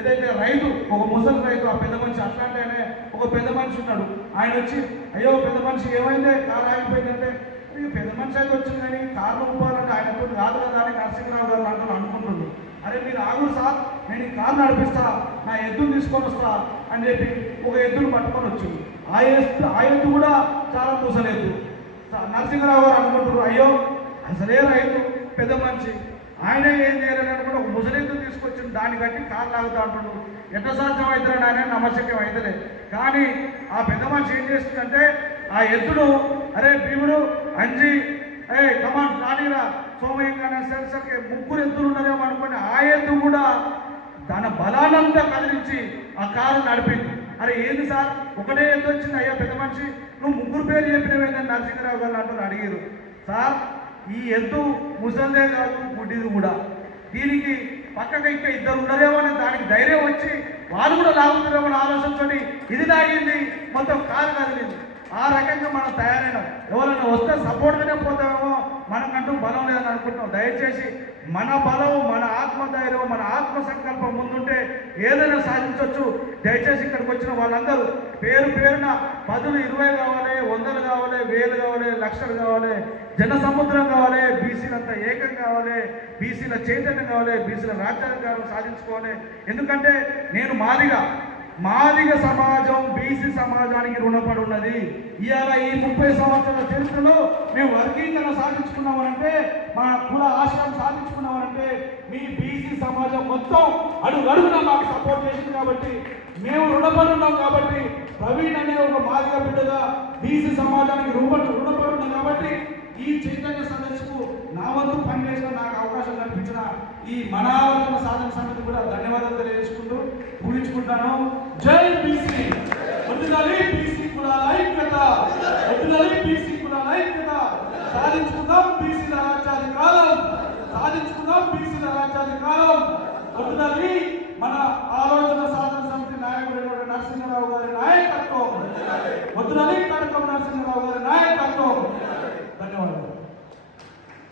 ఏదైతే రైతు ఒక ముసలి రైతు ఆ పెద్ద మనిషి అట్లాంటినే ఒక పెద్ద మనిషి ఉన్నాడు. ఆయన వచ్చి అయ్యో పెద్ద మనిషి ఏమైందే కారు ఆగిపోయిందంటే పెద్ద మనిషి అయితే వచ్చింది కానీ కారు ఊపాలంటే ఆయనతో కాదు కదా అని నరసింహరావు గారు అంటూ అనుకుంటుంది. అరే మీరు ఆగు సార్, నేను ఈ కారు నడిపిస్తా, నా ఎద్దును తీసుకొని వస్తా అని చెప్పి ఒక ఎద్దును పట్టుకొని వచ్చింది. ఆ ఎద్దు కూడా చాలా ముసలేదు. నరసింహరావు గారు అనుకుంటున్నారు అయ్యో అసలే రైతు పెద్ద మనిషి, ఆయన ఏం చేయాలని అనుకుంటే ఒక ముసలిద్దు తీసుకొచ్చింది, దాన్ని కట్టి కారు లాగుతా అంటున్నాడు. ఎట్లా సాధ్యం అవుతారని ఆయన నమ్మశక్యం అవుతలే. కానీ ఆ పెద్ద మనిషి ఏం చేస్తుందంటే ఆ ఎద్దును అరే భీముడు అంజి కమాండ్ నానీరా సోమయ్యంగానే సెన్సర్కి ముగ్గురు ఎద్దులు ఉన్నారేమో అనుకుని ఆ ఎద్దు కూడా తన బలానంతా కదిలించి ఆ కారు నడిపింది. అరే ఏంది సార్ ఒకటే ఎద్దు వచ్చింది, అయ్యా పెద్ద మనిషి నువ్వు ముగ్గురు పేరు చెప్పినవేందని నరసింహరావు గారు అంటూ అడిగారు. సార్ ఈ ఎద్దు ముసలిదే కాదు గుడ్డిది కూడా, దీనికి పక్కకి ఇంకా ఇద్దరు ఉండరేమో అని దానికి ధైర్యం వచ్చి వాళ్ళు కూడా లాగుతున్నారేమో అని ఆలోచనతో ఇది తాగింది, మొత్తం కారు కదిలింది. ఆ రకంగా మనం తయారైనాం. ఎవరైనా వస్తే సపోర్ట్గానే పోతామేమో, మనకంటూ బలం లేదని అనుకుంటున్నాం. దయచేసి మన బలం, మన ఆత్మధైర్యం, మన ఆత్మ సంకల్పం ముందుంటే ఏదైనా సాధించవచ్చు. దయచేసి ఇక్కడికి వచ్చిన వాళ్ళందరూ పేరు పేరున 10, 20 కావాలి, 100 కావాలి, 1000 కావాలి, లక్షలు కావాలి, జన సముద్రం కావాలి, బీసీలంతా ఏకం కావాలి, బీసీల చైతన్యం కావాలి, బీసీల రాజ్యాంగం సాధించుకోవాలి. ఎందుకంటే నేను మాదిగ సమాజం బీసీ సమాజానికి రుణపడి ఉన్నది. ఇవాళ ఈ 30 సంవత్సరాల చరిత్రలో మేము వర్గీకరణ సాధించుకున్నామనంటే, మా కుల ఆశయం సాధించుకున్నామనంటే మీ బీసీ సమాజం మొత్తం అడుగడుగున మాకు సపోర్ట్ చేసింది. కాబట్టి మేము రుణపడి ఉన్నాం. కాబట్టి ప్రవీణ్ అనే ఒక మాదిగ బిడ్డగా బీసీ సమాజానికి రుణపడి ఉన్నాం. కాబట్టి ఈ చైతన్య సదస్సుకు నా వంతు పనిచేసిన నాకు అవకాశం కల్పించిన ఈ మన ఆలోచన సాధన సమితి కూడా ధన్యవాదాలు తెలియజేసుకుంటూ ఊహించుకుంటాను. జై బీసీ, వదిలాలి బీసీ కులాల ఐక్యత, వదిలాలి బీసీ కులాల ఐక్యత. సాధించుకుందాం బీసీల రాజ్యాధికారం, సాధించుకుందాం బీసీల రాజ్యాధికారం. వదిలాలి మన ఆలోచన సాధన సమితి నాయకుడు నరసింహరావు గారి నాయకత్వం, వదిలాలి కడకం నరసింహరావు గారి నాయకత్వం. ధన్యవాదాలు.